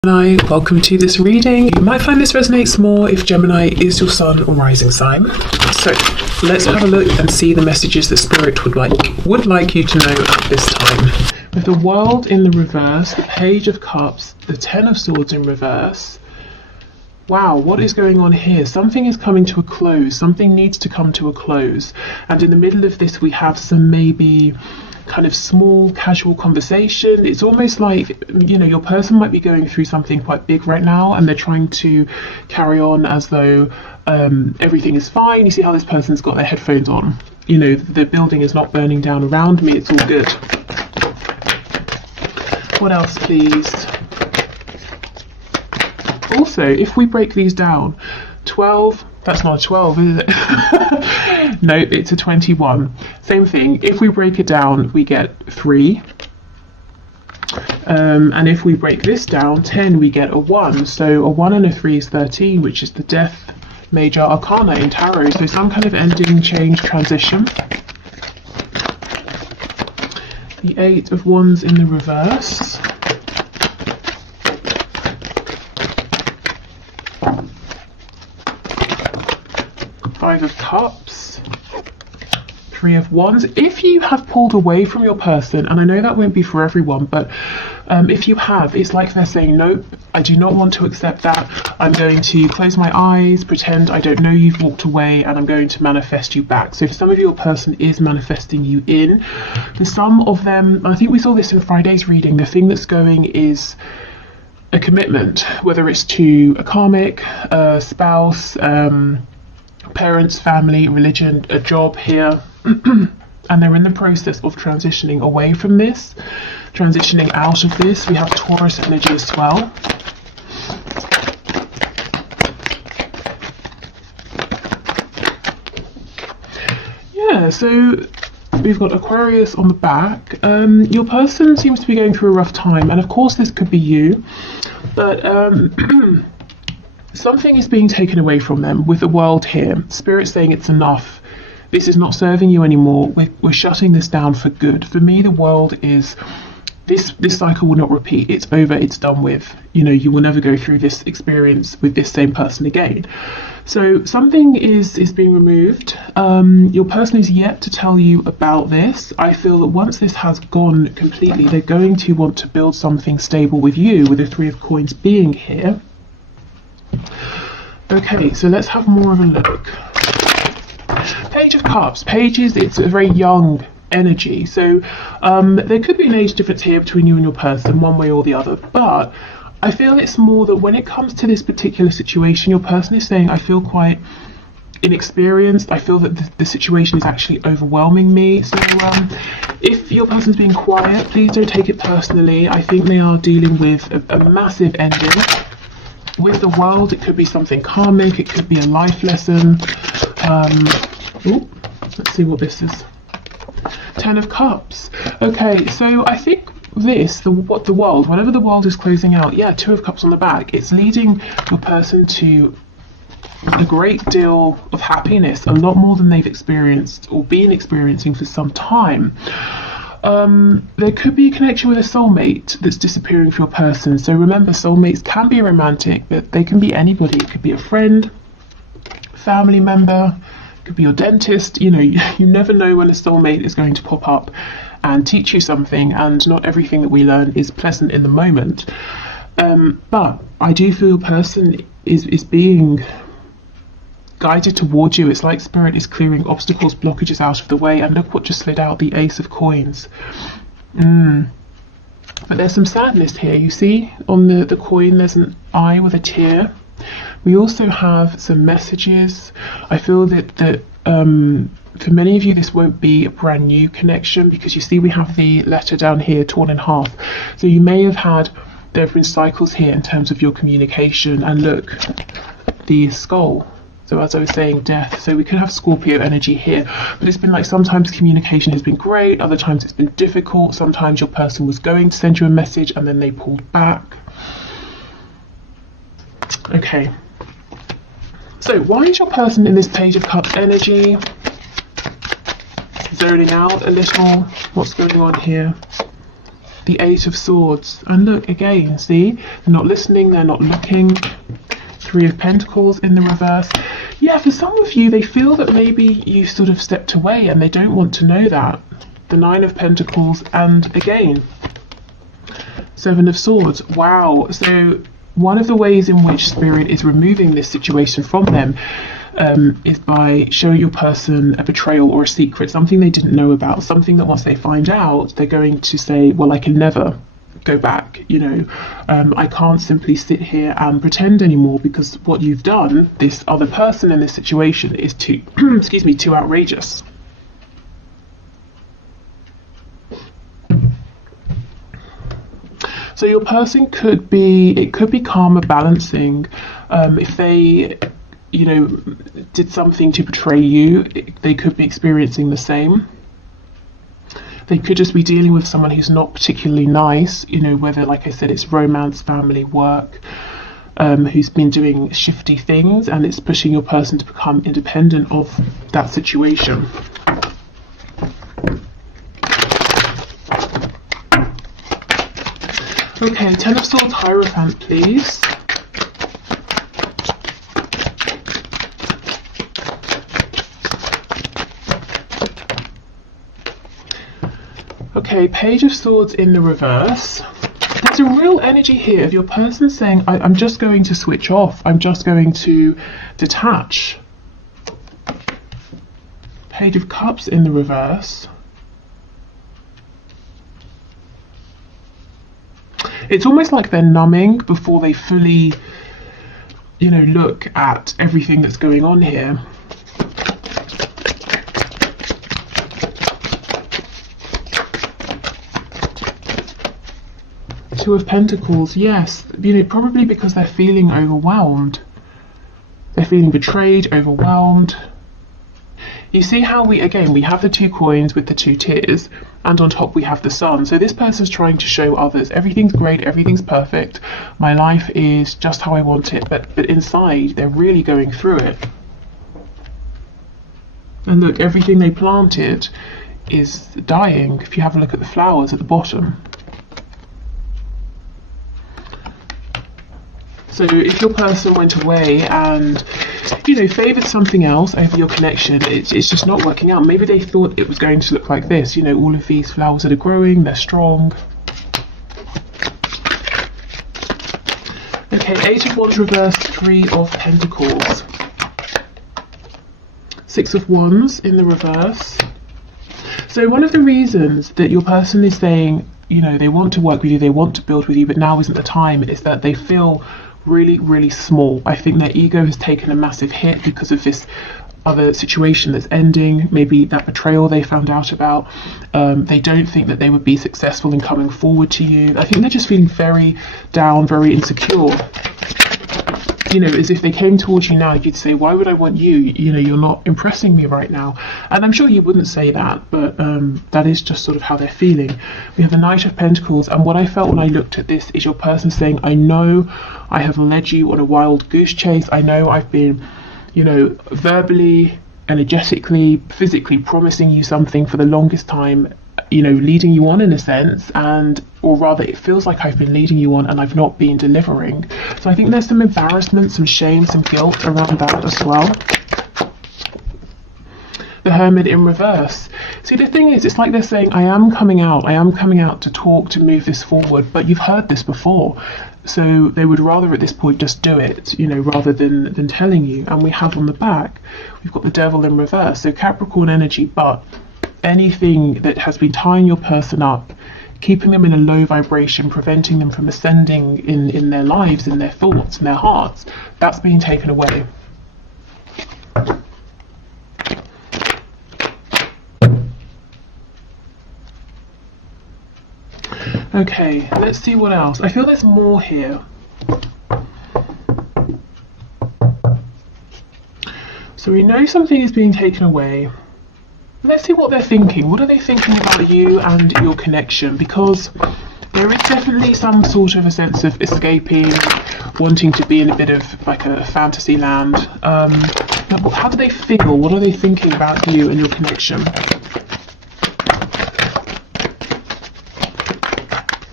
Gemini, welcome to this reading. You might find this resonates more if Gemini is your sun or rising sign. So let's have a look and see the messages that Spirit would like you to know at this time. With the World in the reverse, the Page of Cups, the Ten of Swords in reverse. Wow, what is going on here? Something is coming to a close. Something needs to come to a close. And in the middle of this, we have some maybe kind of small casual conversation. It's almost like, you know, your person might be going through something quite big right now and they're trying to carry on as though everything is fine. You see how this person's got their headphones on. You know, the building is not burning down around me. It's all good. What else, please? Also, if we break these down, 12, that's not a 12, is it? No, it's a 21. Same thing. If we break it down, we get 3. And if we break this down, 10, we get a 1. So a 1 and a 3 is 13, which is the Death Major Arcana in Tarot. So some kind of ending, change, transition. The 8 of Wands in the reverse. Five of Cups, 3 of Wands. If you have pulled away from your person, and I know that won't be for everyone, but if you have, it's like they're saying, nope, I do not want to accept that. I'm going to close my eyes, pretend I don't know you've walked away, and I'm going to manifest you back. So for some of you, your person is manifesting you in. For some of them, I think we saw this in Friday's reading, the thing that's going is a commitment, whether it's to a karmic, a spouse, parents, family, religion, a job here, and they're in the process of transitioning away from this, transitioning out of this. We have Taurus energy as well. Yeah, so we've got Aquarius on the back. Your person seems to be going through a rough time, and of course this could be you, but something is being taken away from them with the World here. Spirit saying it's enough. This is not serving you anymore. We're shutting this down for good. For me, the World is, this cycle will not repeat. It's over, it's done with. You know, you will never go through this experience with this same person again. So something is being removed. Your person is yet to tell you about this. I feel that once this has gone completely, they're going to want to build something stable with you, with the 3 of Coins being here. Okay, so let's have more of a look. Page of Cups. Pages, it's a very young energy. So there could be an age difference here between you and your person, one way or the other. But I feel it's more that when it comes to this particular situation, your person is saying, I feel quite inexperienced. I feel that the situation is actually overwhelming me. So if your person's being quiet, please don't take it personally. I think they are dealing with a massive ending. With the World, it could be something karmic, it could be a life lesson. Let's see what this is. 10 of Cups. Okay, so I think this, the World, whenever the World is closing out, yeah, 2 of Cups on the back, it's leading your person to a great deal of happiness, a lot more than they've experienced or been experiencing for some time. There could be a connection with a soulmate that's disappearing for your person. So remember, soulmates can be romantic, but they can be anybody. It could be a friend, family member, it could be your dentist. You know, you never know when a soulmate is going to pop up and teach you something, and not everything that we learn is pleasant in the moment. But I do feel your person is being guided towards you. It's like Spirit is clearing obstacles, blockages out of the way. And look what just slid out, the Ace of Coins. But there's some sadness here. You see on the coin there's an eye with a tear. We also have some messages. I feel that for many of you this won't be a brand new connection, because you see we have the letter down here torn in half. So you may have had, there have been cycles here in terms of your communication. And look, the skull. So as I was saying, death. So we could have Scorpio energy here, but it's been like sometimes communication has been great, other times it's been difficult. Sometimes your person was going to send you a message and then they pulled back. Okay. So why is your person in this Page of Cups energy? Zoning out a little. What's going on here? the Eight of Swords. And look, again, see? They're not listening, they're not looking. Three of Pentacles in the reverse. Yeah, for some of you, they feel that maybe you sort of stepped away and they don't want to know that. The Nine of Pentacles, and again, Seven of Swords. Wow. So one of the ways in which Spirit is removing this situation from them is by showing your person a betrayal or a secret, something they didn't know about, something that once they find out, they're going to say, well, I can never go back, you know, I can't simply sit here and pretend anymore, because what you've done, this other person in this situation, is too, excuse me, too outrageous. So your person could be, it could be karma balancing. If they, you know, did something to betray you, they could be experiencing the same. They could just be dealing with someone who's not particularly nice, you know, whether, like I said, it's romance, family, work, who's been doing shifty things, and it's pushing your person to become independent of that situation. Okay, Ten of Swords Hierophant, please. Okay, Page of Swords in the reverse. There's a real energy here of your person saying, I'm just going to switch off. I'm just going to detach. Page of Cups in the reverse. It's almost like they're numbing before they fully, you know, look at everything that's going on here. Two of Pentacles, yes, you know, probably because they're feeling overwhelmed. They're feeling betrayed, overwhelmed. You see how we have the two coins with the two tears, and on top we have the sun. So this person's trying to show others, everything's great, everything's perfect, my life is just how I want it, but inside they're really going through it. And look, everything they planted is dying. If you have a look at the flowers at the bottom. So if your person went away and, you know, favoured something else over your connection, it's just not working out. Maybe they thought it was going to look like this, you know, all of these flowers that are growing, they're strong. Okay, Eight of Wands reversed, Three of Pentacles. Six of Wands in the reverse. So one of the reasons that your person is saying, you know, they want to work with you, they want to build with you, but now isn't the time, is that they feel really, really small. I think their ego has taken a massive hit because of this other situation that's ending, maybe that betrayal they found out about. They don't think that they would be successful in coming forward to you. I think they're just feeling very down, very insecure. You know, as if they came towards you now, you'd say, why would I want you? You know, you're not impressing me right now. And I'm sure you wouldn't say that, but that is just sort of how they're feeling. We have the Knight of Pentacles, and what I felt when I looked at this is your person saying, I know I have led you on a wild goose chase. I know I've been, you know, verbally, energetically, physically promising you something for the longest time, you know, leading you on in a sense, and or rather it feels like I've been leading you on and I've not been delivering. So I think there's some embarrassment, some shame, some guilt around that as well. The Hermit in reverse. See, the thing is, it's like they're saying, I am coming out to talk, to move this forward, but you've heard this before. So they would rather at this point just do it, you know, rather than telling you. And we have on the back, we've got the Devil in reverse. So Capricorn energy, but anything that has been tying your person up, keeping them in a low vibration, preventing them from ascending in their lives, in their thoughts, in their hearts, that's being taken away. Okay, let's see what else. I feel there's more here. So we know something is being taken away. Let's see what they're thinking. What are they thinking about you and your connection? Because there is definitely some sort of a sense of escaping, wanting to be in a bit of like a fantasy land. How do they feel? What are they thinking about you and your connection?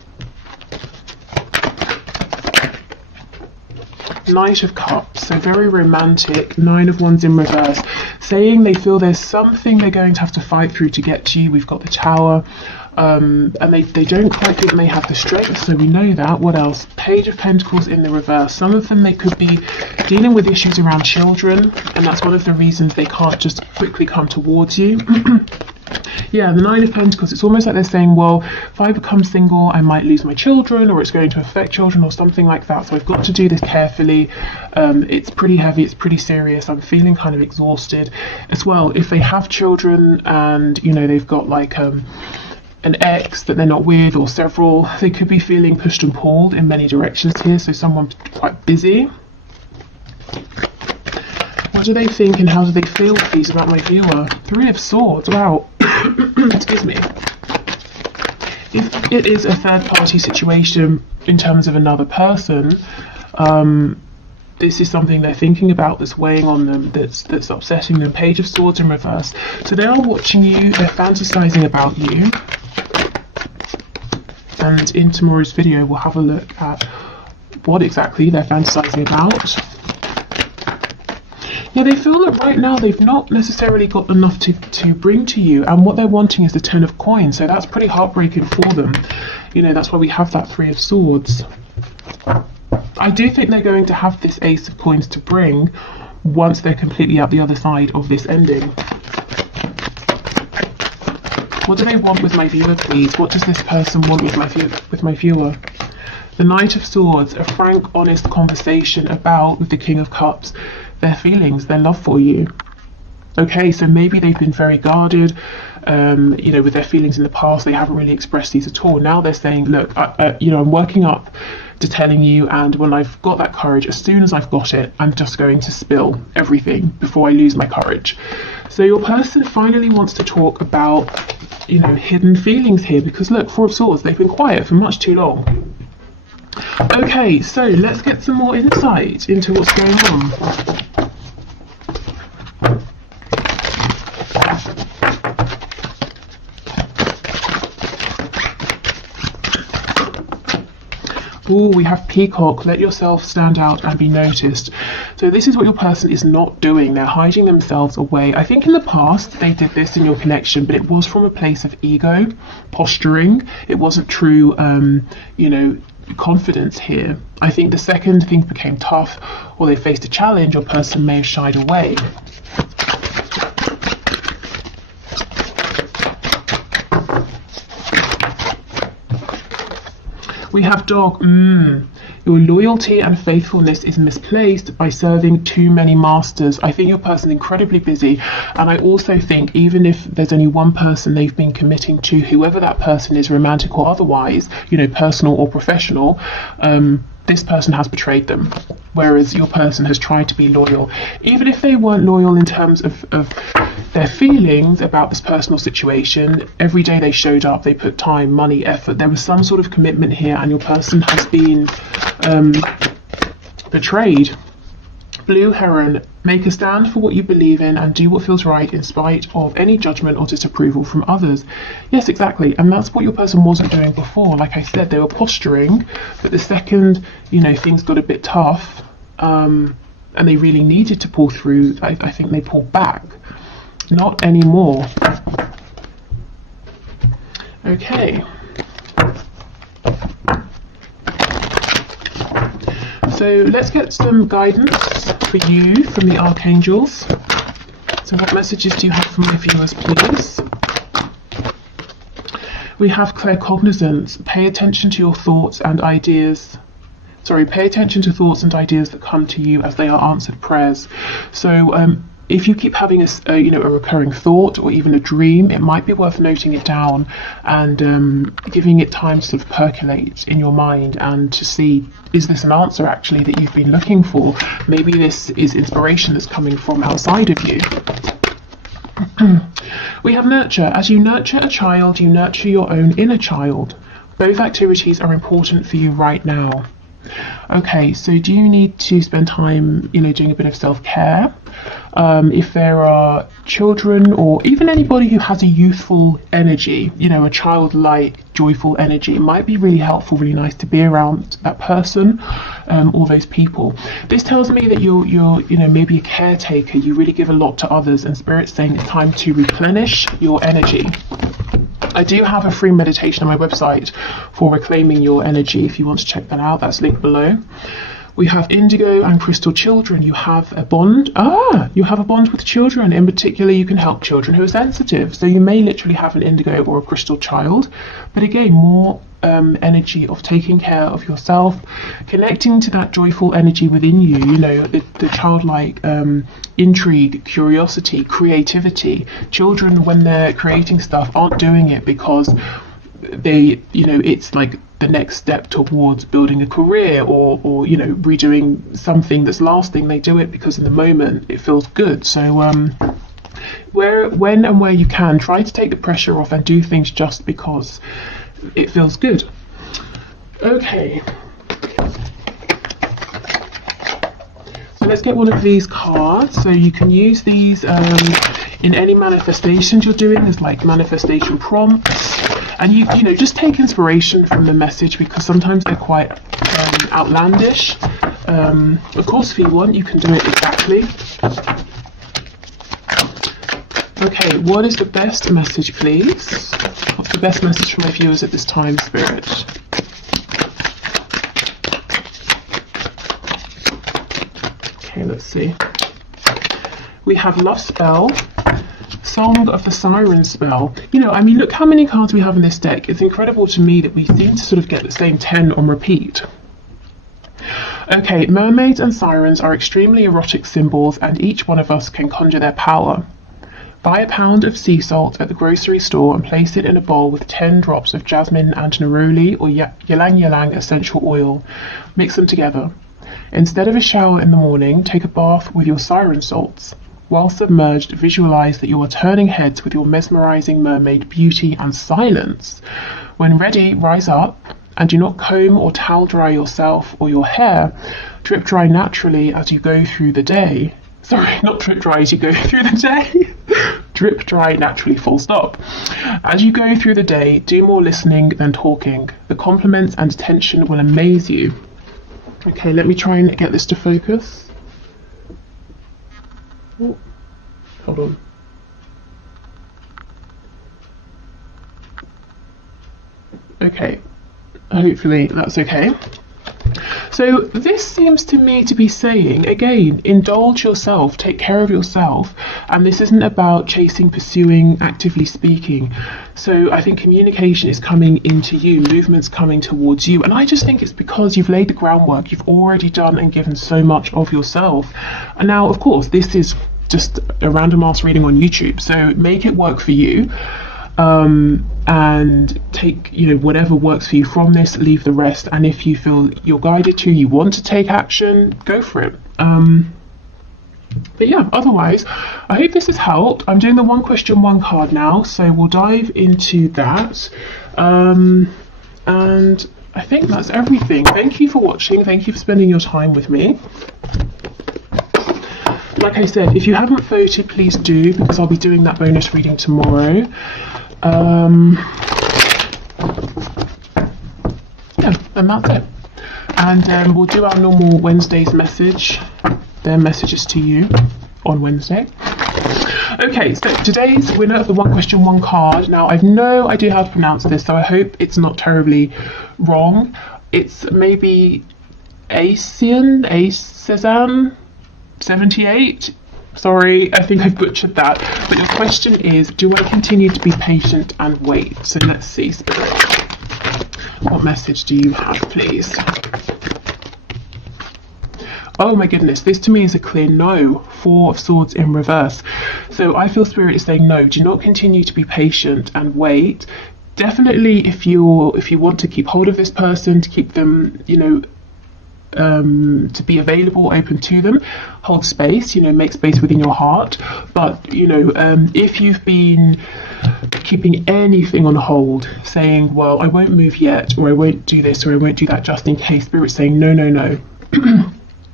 Knight of Cups, so very romantic. 9 of Wands in reverse, saying they feel there's something they're going to have to fight through to get to you. We've got the Tower, and they don't quite think they have the strength, so we know that. What else? Page of Pentacles in the reverse. Some of them, they could be dealing with issues around children, and that's one of the reasons they can't just quickly come towards you. Yeah, the 9 of Pentacles, it's almost like they're saying, well, if I become single, I might lose my children, or it's going to affect children, or something like that. So I've got to do this carefully. It's pretty heavy, it's pretty serious. I'm feeling kind of exhausted as well. If they have children and, you know, they've got like an ex that they're not with, or several, they could be feeling pushed and pulled in many directions here. So someone's quite busy. What do they think and how do they feel, please, about my viewer? 3 of Swords, wow. Excuse me. If it is a third-party situation in terms of another person, this is something they're thinking about, that's weighing on them, that's upsetting them. Page of Swords in reverse. So they are watching you, they're fantasizing about you. And in tomorrow's video, we'll have a look at what exactly they're fantasizing about. Yeah, they feel that right now they've not necessarily got enough to bring to you, and what they're wanting is the 10 of Coins, so that's pretty heartbreaking for them. You know, that's why we have that 3 of Swords. I do think they're going to have this Ace of Coins to bring once they're completely out the other side of this ending. What do they want with my viewer, please? What does this person want with my viewer? The Knight of Swords, a frank, honest conversation about, with the King of Cups, their feelings, their love for you. Okay, so maybe they've been very guarded, you know, with their feelings in the past. They haven't really expressed these at all. Now they're saying, look, you know, I'm working up to telling you, and when I've got that courage, as soon as I've got it, I'm just going to spill everything before I lose my courage. So your person finally wants to talk about, you know, hidden feelings here, because look, 4 of Swords, they've been quiet for much too long. Okay, so let's get some more insight into what's going on. Oh, we have Peacock. Let yourself stand out and be noticed. So this is what your person is not doing. They're hiding themselves away. I think in the past they did this in your connection, but it was from a place of ego, posturing. It wasn't true, you know, confidence here. I think the second things became tough, or they faced a challenge, your person may have shied away. We have Dog. Your loyalty and faithfulness is misplaced by serving too many masters. I think your person is incredibly busy, and I also think even if there's only one person they've been committing to, whoever that person is, romantic or otherwise, you know, personal or professional, this person has betrayed them, whereas your person has tried to be loyal. Even if they weren't loyal in terms of their feelings about this personal situation, every day they showed up, they put time, money, effort. There was some sort of commitment here, and your person has been betrayed. Blue Heron, make a stand for what you believe in and do what feels right in spite of any judgment or disapproval from others. Yes, exactly, and that's what your person wasn't doing before. Like I said, they were posturing, but the second, you know, things got a bit tough, and they really needed to pull through, I think they pulled back. Not anymore. Okay. So let's get some guidance for you from the archangels. So what messages do you have for my viewers, please? We have claircognizance. Pay attention to your thoughts and ideas. Pay attention to thoughts and ideas that come to you as they are answered prayers. So if you keep having a recurring thought or even a dream, it might be worth noting it down and giving it time to sort of percolate in your mind and to see, is this an answer actually that you've been looking for? Maybe this is inspiration that's coming from outside of you. We have nurture. As you nurture a child, you nurture your own inner child. Both activities are important for you right now. Okay, so do you need to spend time, doing a bit of self-care? If there are children or even anybody who has a youthful energy, you know, a childlike, joyful energy, it might be really helpful, really nice to be around that person or those people. This tells me that you're, you know, maybe a caretaker. You really give a lot to others, and Spirit's saying it's time to replenish your energy. I do have a free meditation on my website for reclaiming your energy. If you want to check that out, that's linked below. We have indigo and crystal children. You have a bond. You have a bond with children. In particular, you can help children who are sensitive. So you may literally have an indigo or a crystal child. But again, more energy of taking care of yourself, connecting to that joyful energy within you, you know, the childlike intrigue, curiosity, creativity. Children, when they're creating stuff, aren't doing it because they, you know, it's like the next step towards building a career or you know, redoing something that's lasting. They do it because in the moment it feels good. So when and where you can, try to take the pressure off and do things just because it feels good. Okay, so let's get one of these cards. So you can use these in any manifestations you're doing. There's like manifestation prompts, and you know, just take inspiration from the message because sometimes they're quite outlandish. Of course, if you want, you can do it exactly. Okay, what is the best message, please? What's the best message for my viewers at this time, Spirit? Okay, let's see. We have Love Spell, Song of the Siren Spell. You know, I mean, look how many cards we have in this deck. It's incredible to me that we seem to sort of get the same 10 on repeat. Okay, mermaids and sirens are extremely erotic symbols, and each one of us can conjure their power. Buy a pound of sea salt at the grocery store and place it in a bowl with 10 drops of jasmine and neroli or ylang ylang essential oil. Mix them together. Instead of a shower in the morning, take a bath with your siren salts. While submerged, visualize that you are turning heads with your mesmerizing mermaid beauty and silence. When ready, rise up and do not comb or towel dry yourself or your hair. Drip dry naturally as you go through the day. Sorry, not drip dry as you go through the day. Drip dry naturally, full stop. As you go through the day, do more listening than talking. The compliments and attention will amaze you. Okay, let me try and get this to focus. Oh, hold on. Okay, hopefully that's okay. So this seems to me to be saying, again, indulge yourself, take care of yourself, and this isn't about chasing, pursuing, actively speaking. So I think communication is coming into you, movement's coming towards you, and I just think it's because you've laid the groundwork, you've already done and given so much of yourself. And now, of course, this is just a random ass reading on YouTube, so make it work for you. And take, you know, whatever works for you from this, leave the rest, and if you feel you're guided to, you want to take action, go for it. But yeah, otherwise, I hope this has helped. I'm doing the one question, one card now, so we'll dive into that. And I think that's everything. Thank you for watching. Thank you for spending your time with me. Like I said, if you haven't voted, please do, because I'll be doing that bonus reading tomorrow. Yeah, and that's it. And we'll do our normal Wednesday's message, their messages to you on Wednesday. Okay, so today's winner of the one question, one card. Now, I've no idea how to pronounce this, so I hope it's not terribly wrong. It's maybe Cezanne 78. Sorry, I think I've butchered that. But your question is, do I continue to be patient and wait? So let's see, Spirit. What message do you have, please? Oh my goodness, this to me is a clear no. 4 of Swords in reverse. So I feel Spirit is saying no, do not continue to be patient and wait. Definitely if you want to keep hold of this person, to keep them, you know, to be available, open to them, hold space, you know, make space within your heart. But you know, if you've been keeping anything on hold, saying, well, I won't move yet, or I won't do this, or I won't do that, just in case, Spirit's saying no, no, no.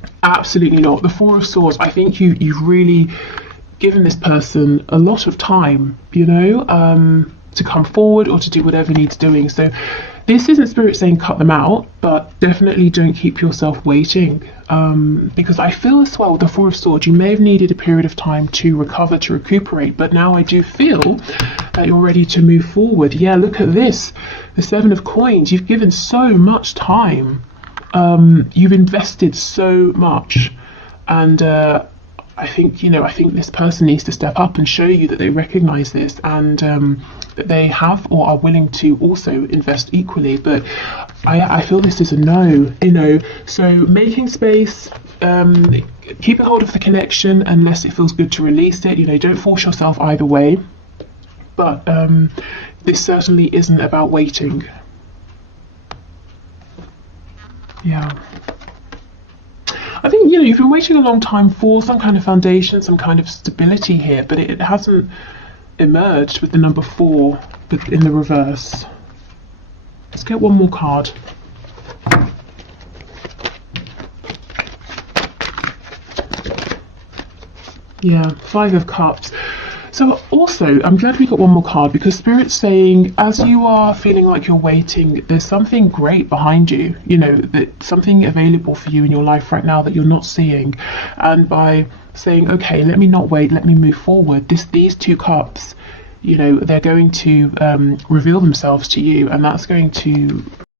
Absolutely not. The Four of Swords, I think you've really given this person a lot of time, you know, to come forward or to do whatever needs doing. So this isn't Spirit saying cut them out, but definitely don't keep yourself waiting, because I feel as well with the Four of Swords, you may have needed a period of time to recover, to recuperate, but now I do feel that you're ready to move forward. Yeah, look at this, the Seven of Coins. You've given so much time. You've invested so much, and I think this person needs to step up and show you that they recognize this, and that they have or are willing to also invest equally. But I feel this is a no, you know. So making space, keeping hold of the connection unless it feels good to release it. You know, don't force yourself either way. But this certainly isn't about waiting. Yeah. I think, you know, you've been waiting a long time for some kind of foundation, some kind of stability here, but it hasn't emerged with the number 4, but in the reverse. Let's get one more card. Yeah, 5 of Cups. So also, I'm glad we got one more card, because Spirit's saying, as you are feeling like you're waiting, there's something great behind you, you know, that something available for you in your life right now that you're not seeing. And by saying, okay, let me not wait, let me move forward, these 2 cups, you know, they're going to reveal themselves to you, and that's going to